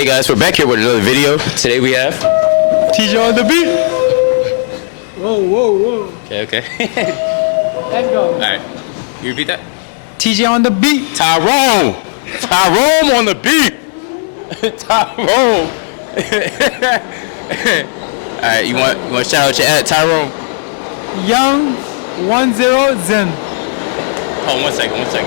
Hey guys, we're back here with another video. Today we have TJ on the beat. Whoa. Okay. Let's go. Alright. You repeat that? TJ on the beat. Tyrone on the beat. Tyrone. Alright, you want to shout out your ad, Tyrone? Young 10 Zen. Hold on 1 second.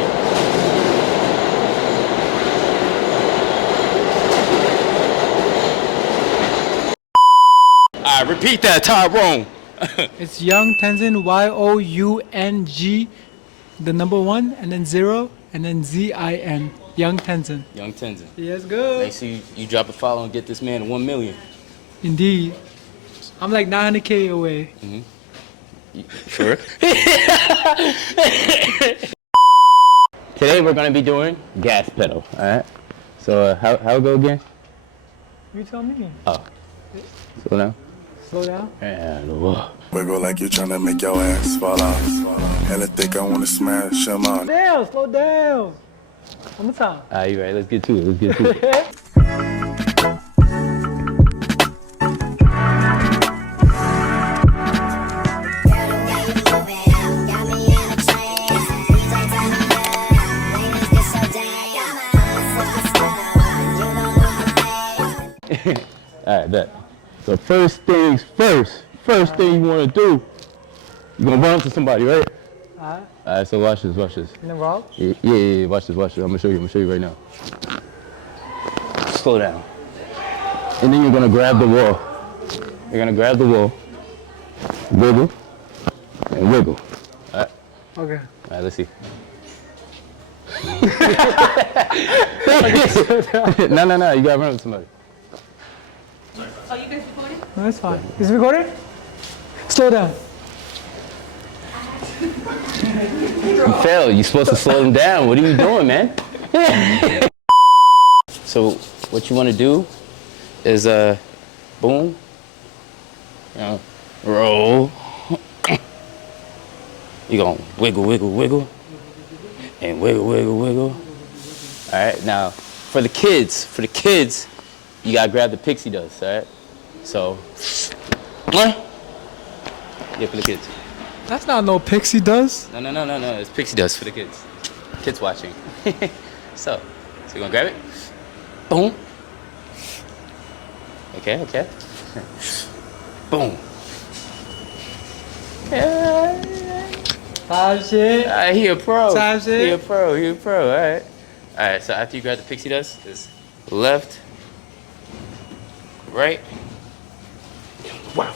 Alright, repeat that, Tyrone. It's Young Tenzin, YOUNG, the number 1, and then 0, and then ZIN. Young Tenzin. Young Tenzin. Yes, good. Make sure you drop a follow and get this man to 1 million. Indeed. I'm like 900K away. Sure. Today we're gonna be doing gas pedal. All right. So how it go again? You tell me. Oh. Slow down. Slow down. And whoa. Wiggle like you're trying to make your ass fall off. Hella thick, I wanna smash them on. Slow down. One more time. Alright, you right. Let's get to it. Alright, bet. So first things first. First thing you want to do, you're gonna run up to somebody, right? Alright, so watch this. In the rock? Yeah, watch this. I'm gonna show you right now. Slow down. And then you're gonna grab the wall. Wiggle, and wiggle. Alright? Okay. Alright, let's see. No, you gotta run up to somebody. Oh, you guys recording? No, it's fine. Is it recording? Slow down. You failed. You're supposed to slow them down. What are you doing, man? So what you want to do is boom, roll. You're gonna wiggle, and wiggle. All right. Now for the kids, you gotta grab the pixie dust. All right. So yeah, for the kids. That's not no pixie dust. No. It's pixie dust for the kids. Kids watching. So you're gonna grab it. Boom. Okay. Boom. Five shit. He a pro. Time shit. He a pro. All right. So after you grab the pixie dust, it's left, right. Wow.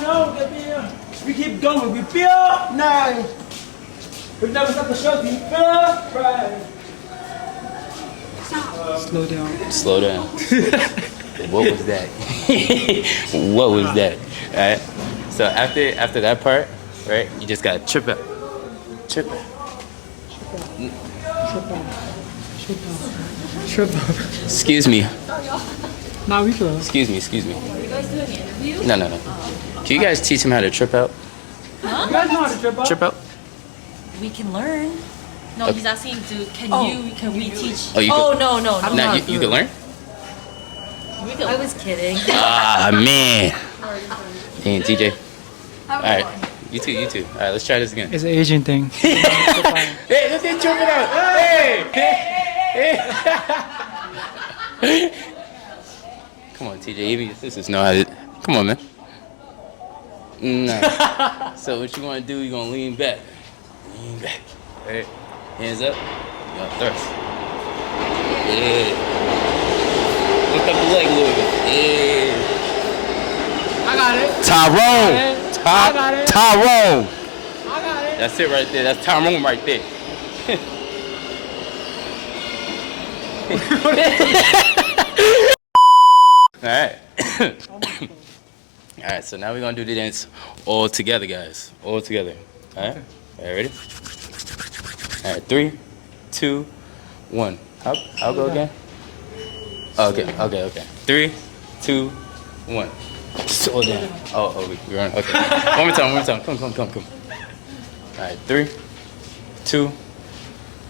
No, we keep going. We feel nice. We never stop the show. We feel right. Slow down. What was that? What was that? All right. So after that part, right? You just gotta trip out. Trip out. Excuse me. Nah, we can. Excuse me. Are you guys doing an interview? No. Can you guys teach him how to trip out? You guys know how to trip out? Trip out? We can learn. No, he's asking can we teach? Oh, you can, no. now you can learn? I was kidding. Ah, man. Dang, TJ. All right. You too. All right, let's try this again. It's an Asian thing. Hey, let's get tripping out. Hey. Come on, TJ. Even your sisters know how to. Come on, man. No. So what you want to do? You're gonna lean back. All right. Hands up. You gonna thrust. Yeah. Lift up the leg a little bit. Yeah. I got it. Tyrone. I got it. Tyrone. I got it. That's it right there. That's Tyrone right there. All right. All right, so now we're going to do the dance all together, guys. All together. All right? All right, ready? All right, 3, 2, 1. I'll go again. Okay. 3, 2, 1. Slow down. We're on. Okay. One more time. Come. All right, 3, 2,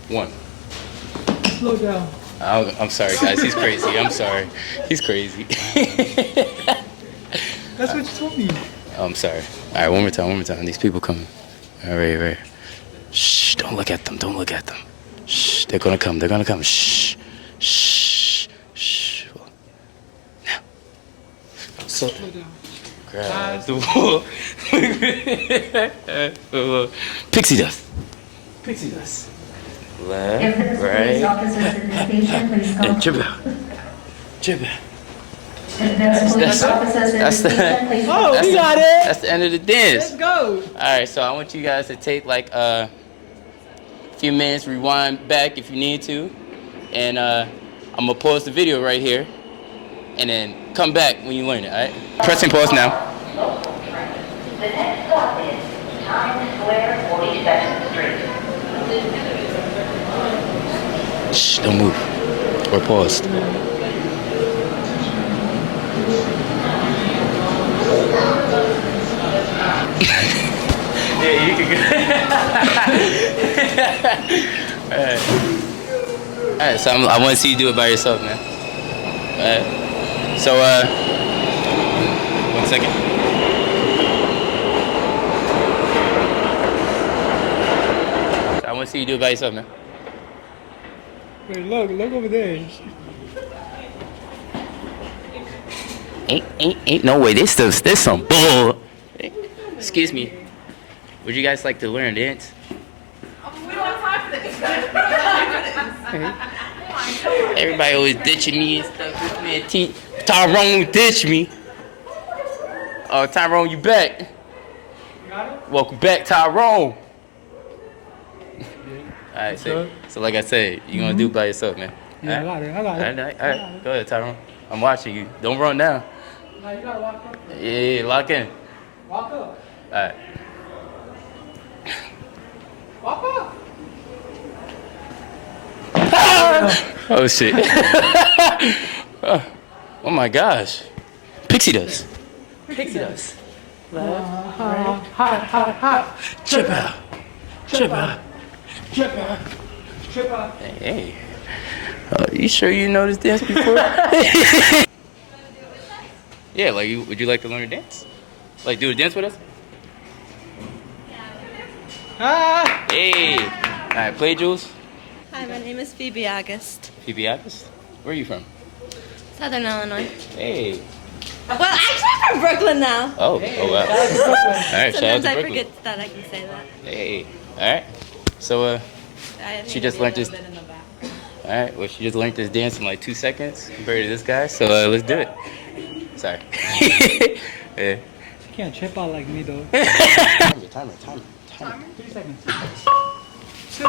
1. Slow down. I'm sorry, guys. He's crazy. I'm sorry. He's crazy. That's what you told me. Oh, I'm sorry. All right, one more time. These people coming. All right. Shh, don't look at them. Shh, they're gonna come. Shh. Now. So, grab the wall. Pixie dust. Left, right, and drip out. That's the end of the dance. Let's go. All right, so I want you guys to take like a few minutes, rewind back if you need to, and I'm gonna pause the video right here, and then come back when you learn it. All right? Pressing pause now. The next stop is Times Square, 42nd Street. Shh, don't move. Or paused. Yeah, you can go. Alright, so I want to see you do it by yourself, man. Alright. So, 1 second. I want to see you do it by yourself, man. Wait, look over there. Ain't no way. This some bull. Excuse me. Would you guys like to learn dance? We don't have time for this. Everybody always ditching me and stuff. This man Tyrone ditched me. Oh, Tyrone, you back? Welcome back, Tyrone. All right, so like I said, you're gonna do it by yourself, man. Yeah, I got it. All right. Go ahead, Tyrone. I'm watching you. Don't run now. Now you gotta walk up. Yeah, lock in. Walk up. All right. Walk up. Oh shit. Oh my gosh. Pixie dust. Hot. Trip out. Tripper. Hey. You sure you know this dance before? Yeah, like would you like to learn to dance? Like do a dance with us? Ah. Hey. Alright, play Jules. Hi, my name is Phoebe August. Phoebe August? Where are you from? Southern Illinois. Hey. Well, actually, I'm from Brooklyn now. Oh wow. Alright, shout out Sometimes to I Brooklyn. forget that I can say that. Hey. Alright. So she just learned this. Alright, well she just learned this dance in like 2 seconds compared to this guy, so let's do it. Sorry. Yeah. You can't trip out like me though. Timer. 3 seconds. 2.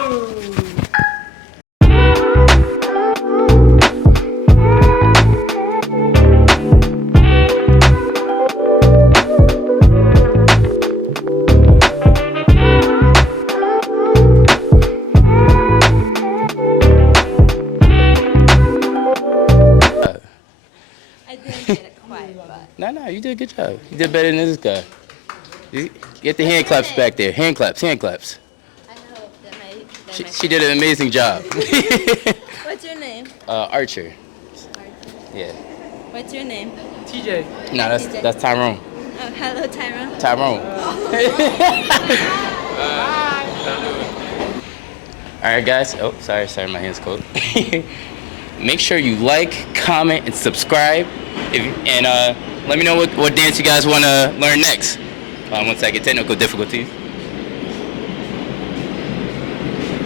I didn't get it quite, but No, you did a good job. You did better than this guy. Get the hand claps back there. Hand claps. I know that She did an amazing job. What's your name? Archer. Yeah. What's your name? TJ. No, that's Tyrone. Oh, hello, Tyrone. Tyrone. All right, guys. Oh, sorry, my hand's cold. Make sure you like, comment, and subscribe. And let me know what dance you guys want to learn next. 1 second, technical difficulties.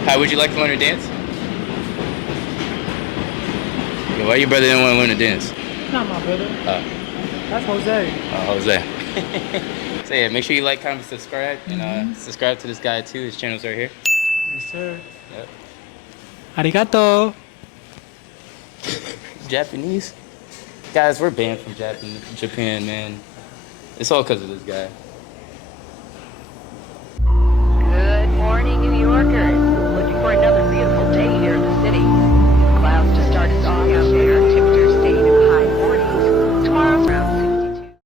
How would you like to learn to dance? Yeah, why your brother didn't want to learn to dance? Not my brother. That's Jose. Jose. So yeah, make sure you like, comment, subscribe, and subscribe to this guy too. His channel's right here. Yes, sir. Yep. Arigato. Japanese? Guys, we're banned from Japan, man. It's all because of this guy.